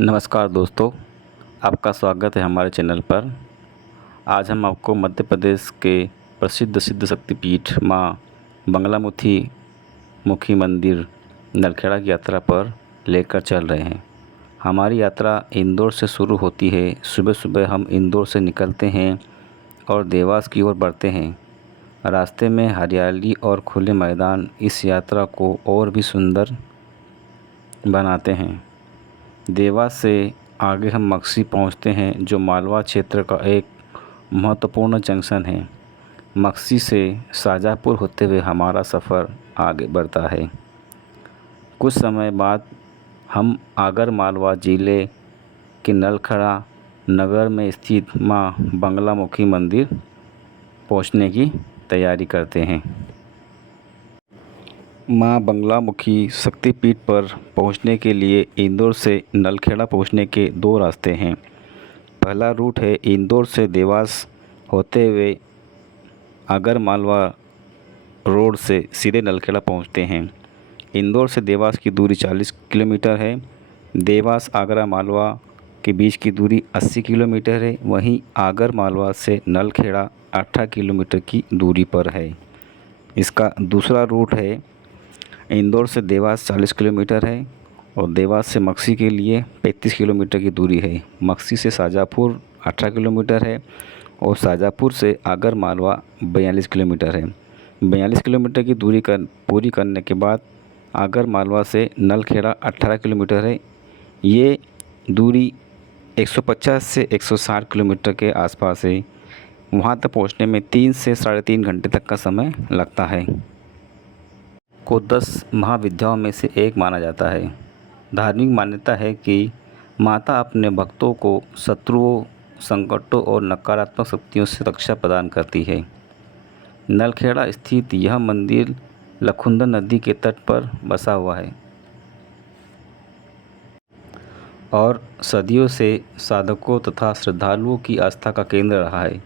नमस्कार दोस्तों, आपका स्वागत है हमारे चैनल पर। आज हम आपको मध्य प्रदेश के प्रसिद्ध सिद्ध शक्तिपीठ माँ बगलामुखी मुखी मंदिर नलखेड़ा की यात्रा पर लेकर चल रहे हैं। हमारी यात्रा इंदौर से शुरू होती है। सुबह सुबह हम इंदौर से निकलते हैं और देवास की ओर बढ़ते हैं। रास्ते में हरियाली और खुले मैदान इस यात्रा को और भी सुंदर बनाते हैं। देवास से आगे हम मक्सी पहुंचते हैं, जो मालवा क्षेत्र का एक महत्वपूर्ण जंक्शन है। मक्सी से शाजापुर होते हुए हमारा सफ़र आगे बढ़ता है। कुछ समय बाद हम आगर मालवा ज़िले के नलखेड़ा नगर में स्थित माँ बगलामुखी मंदिर पहुंचने की तैयारी करते हैं। माँ बगलामुखी शक्तिपीठ पर पहुंचने के लिए इंदौर से नलखेड़ा पहुंचने के दो रास्ते हैं। पहला रूट है इंदौर से देवास होते हुए आगर मालवा रोड से सीधे नलखेड़ा पहुंचते हैं। इंदौर से देवास की दूरी 40 किलोमीटर है। देवास आगरा मालवा के बीच की दूरी 80 किलोमीटर है। वहीं आगर मालवा से नलखेड़ा 18 किलोमीटर की दूरी पर है। इसका दूसरा रूट है इंदौर से देवास 40 किलोमीटर है और देवास से मक्सी के लिए 35 किलोमीटर की दूरी है। मक्सी से शाजापुर 18 किलोमीटर है और शाजापुर से आगर मालवा 42 किलोमीटर है। 42 किलोमीटर की दूरी पूरी करने के बाद आगर मालवा से नलखेड़ा 18 किलोमीटर है। ये दूरी 150 से 160 किलोमीटर के आसपास है। वहाँ तक पहुँचने में 3 से साढ़े 3 घंटे तक का समय लगता है। को 10 महाविद्याओं में से एक माना जाता है। धार्मिक मान्यता है कि माता अपने भक्तों को शत्रुओं, संकटों और नकारात्मक शक्तियों से रक्षा प्रदान करती है। नलखेड़ा स्थित यह मंदिर लखुंदर नदी के तट पर बसा हुआ है और सदियों से साधकों तथा श्रद्धालुओं की आस्था का केंद्र रहा है।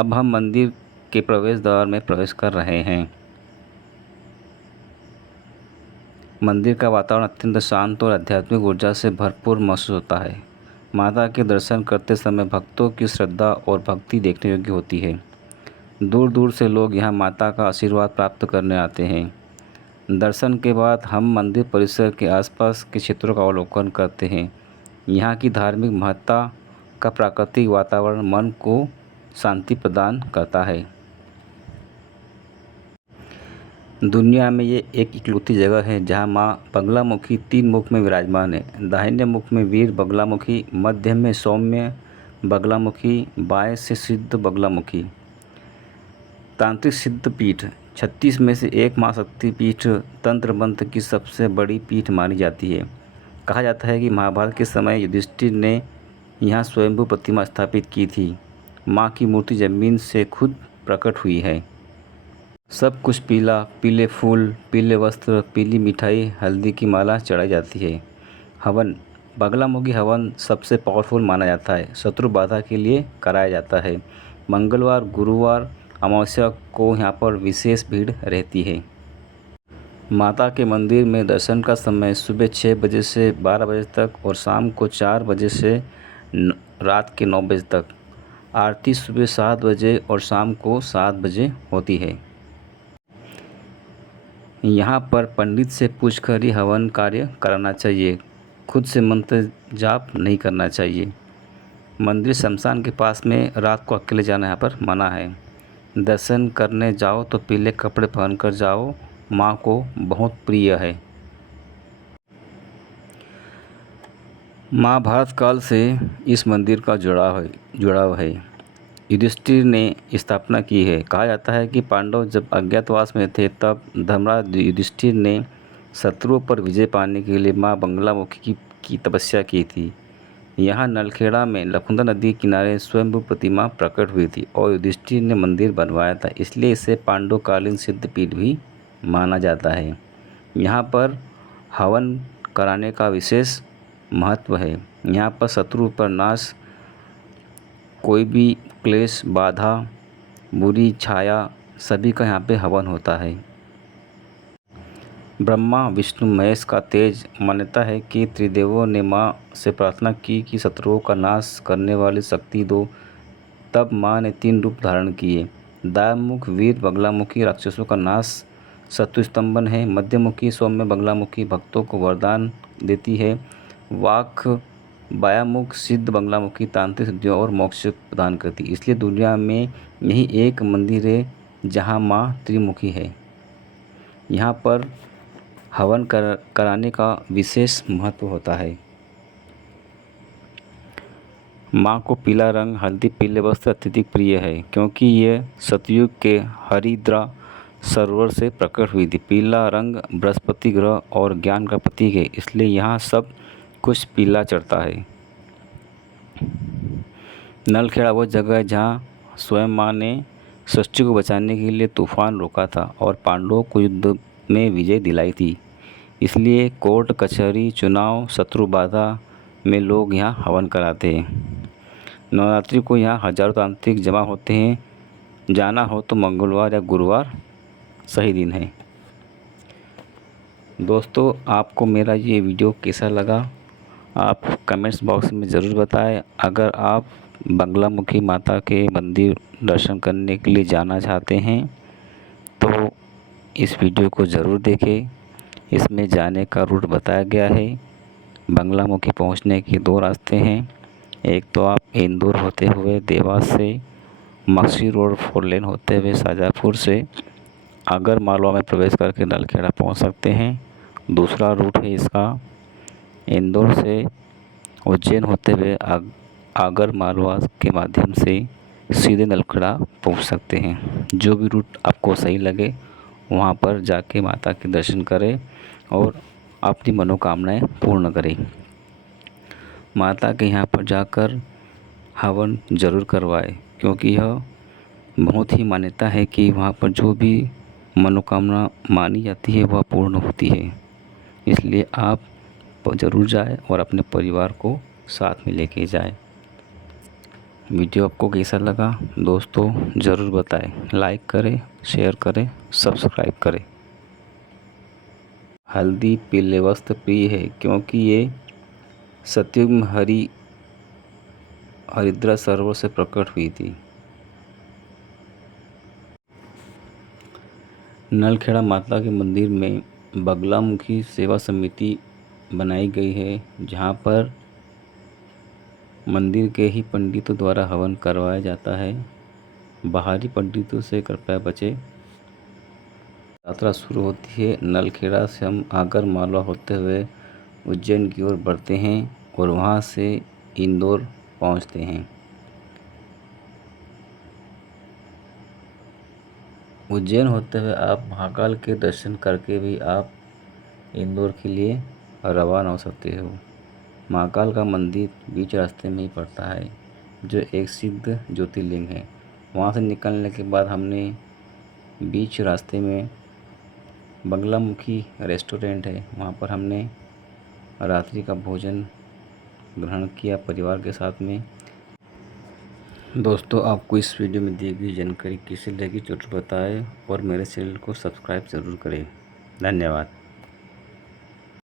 अब हम मंदिर के प्रवेश द्वार में प्रवेश कर रहे हैं। मंदिर का वातावरण अत्यंत शांत और आध्यात्मिक ऊर्जा से भरपूर महसूस होता है। माता के दर्शन करते समय भक्तों की श्रद्धा और भक्ति देखने योग्य होती है। दूर दूर से लोग यहाँ माता का आशीर्वाद प्राप्त करने आते हैं। दर्शन के बाद हम मंदिर परिसर के आसपास के क्षेत्रों का अवलोकन करते हैं। यहाँ की धार्मिक महत्ता का प्राकृतिक वातावरण मन को शांति प्रदान करता है। दुनिया में ये एक इकलौती जगह है जहाँ माँ बगलामुखी 3 मुख में विराजमान है। दाहिने मुख में वीर बगलामुखी, मध्य में सौम्य बगलामुखी, बाएं से सिद्ध बगलामुखी। तांत्रिक सिद्ध पीठ 36 में से एक माँ शक्तिपीठ तंत्र मंत्र की सबसे बड़ी पीठ मानी जाती है। कहा जाता है कि महाभारत के समय युधिष्ठिर ने यहाँ स्वयंभू प्रतिमा स्थापित की थी। माँ की मूर्ति जमीन से खुद प्रकट हुई है। सब कुछ पीला, पीले फूल, पीले वस्त्र, पीली मिठाई, हल्दी की माला चढ़ाई जाती है। हवन बगलामुखी हवन सबसे पावरफुल माना जाता है। शत्रु बाधा के लिए कराया जाता है। मंगलवार, गुरुवार, अमावस्या को यहाँ पर विशेष भीड़ रहती है। माता के मंदिर में दर्शन का समय सुबह 6 बजे से 12 बजे तक और शाम को 4 बजे से रात के 9 बजे तक। आरती सुबह 7 बजे और शाम को 7 बजे होती है। यहाँ पर पंडित से पूछकर ही हवन कार्य कराना चाहिए। खुद से मंत्र जाप नहीं करना चाहिए। मंदिर शमशान के पास में, रात को अकेले जाना यहाँ पर मना है। दर्शन करने जाओ तो पीले कपड़े पहनकर जाओ, माँ को बहुत प्रिय है। महाभारत काल से इस मंदिर का जुड़ाव है। युधिष्ठिर ने स्थापना की है। कहा जाता है कि पांडव जब अज्ञातवास में थे तब धर्मराज युधिष्ठिर ने शत्रुओं पर विजय पाने के लिए माँ बगलामुखी की तपस्या की थी। यहाँ नलखेड़ा में लखुंदर नदी के किनारे स्वयंभू प्रतिमा प्रकट हुई थी और युधिष्ठिर ने मंदिर बनवाया था, इसलिए इसे पांडवकालीन सिद्ध पीठ भी माना जाता है। यहाँ पर हवन कराने का विशेष महत्व है। यहाँ पर शत्रु पर नाश, कोई भी क्लेश, बाधा, बुरी छाया, सभी का यहाँ पे हवन होता है। ब्रह्मा विष्णु महेश का तेज। मान्यता है कि त्रिदेवों ने माँ से प्रार्थना की कि शत्रुओं का नाश करने वाली शक्ति दो। तब माँ ने 3 रूप धारण किए। दायामुख वीर बगलामुखी राक्षसों का नाश शत्रु स्तंभन है। मध्यमुखी सौम्य बगलामुखी भक्तों को वरदान देती है। वाक बायामुख सिद्ध बगलामुखी तांत्रिक सिद्धियों और मोक्ष प्रदान करती है। इसलिए दुनिया में यही एक मंदिर है जहाँ माँ त्रिमुखी है। यहाँ पर हवन कराने का विशेष महत्व होता है। माँ को पीला रंग हल्दी पीले वस्त्र अत्यधिक प्रिय है, क्योंकि ये सतयुग के हरिद्रा सरोवर से प्रकट हुई थी। पीला रंग बृहस्पति ग्रह और ज्ञान का प्रतीक है, इसलिए यहाँ सब कुछ पीला चढ़ता है। नलखेड़ा वो जगह है जहाँ स्वयं माँ ने सृष्टि को बचाने के लिए तूफान रोका था और पांडवों को युद्ध में विजय दिलाई थी। इसलिए कोर्ट कचहरी चुनाव शत्रु बाधा में लोग यहाँ हवन कराते हैं। नवरात्रि को यहाँ हजारों तांत्रिक जमा होते हैं। जाना हो तो मंगलवार या गुरुवार सही दिन है। दोस्तों, आपको मेरा ये वीडियो कैसा लगा आप कमेंट्स बॉक्स में ज़रूर बताएं। अगर आप बगलामुखी माता के मंदिर दर्शन करने के लिए जाना चाहते हैं तो इस वीडियो को ज़रूर देखें। इसमें जाने का रूट बताया गया है। बगलामुखी पहुंचने के 2 रास्ते हैं। एक तो आप इंदौर होते हुए देवास से मक्सी रोड 4 लेन होते हुए शाहजहाँपुर से आगर मालवा में प्रवेश करके नलखेड़ा पहुंच सकते हैं। दूसरा रूट है इसका इंदौर से उज्जैन होते हुए आगर मालवा के माध्यम से सीधे नलखेड़ा पहुंच सकते हैं। जो भी रूट आपको सही लगे वहां पर जाके माता के दर्शन करें और अपनी मनोकामनाएं पूर्ण करें। माता के यहाँ पर जाकर हवन ज़रूर करवाएं, क्योंकि यह बहुत ही मान्यता है कि वहाँ पर जो भी मनोकामना मानी जाती है वह पूर्ण होती है। इसलिए आप ज़रूर जाएं और अपने परिवार को साथ में लेके जाएं। वीडियो आपको कैसा लगा दोस्तों ज़रूर बताएं। लाइक करें, शेयर करें, सब्सक्राइब करें। हल्दी पीले वस्त्र प्रिय है, क्योंकि ये सतयुग में हरिद्रा सरोवर से प्रकट हुई थी। नलखेड़ा माता के मंदिर में बगलामुखी सेवा समिति बनाई गई है, जहाँ पर मंदिर के ही पंडितों द्वारा हवन करवाया जाता है। बाहरी पंडितों से कृपया बचें। यात्रा शुरू होती है नलखेड़ा से। हम आगर मालवा होते हुए उज्जैन की ओर बढ़ते हैं और वहाँ से इंदौर पहुँचते हैं। उज्जैन होते हुए आप महाकाल के दर्शन करके भी आप इंदौर के लिए रवाना हो सकते हो। महाकाल का मंदिर बीच रास्ते में ही पड़ता है, जो एक सिद्ध ज्योतिर्लिंग है। वहाँ से निकलने के बाद हमने बीच रास्ते में बगलामुखी रेस्टोरेंट है, वहाँ पर हमने रात्रि का भोजन ग्रहण किया परिवार के साथ में। दोस्तों, आपको इस वीडियो में दी गई जानकारी कैसी लगी ज़रूर बताएं और मेरे चैनल को सब्सक्राइब ज़रूर करें। धन्यवाद।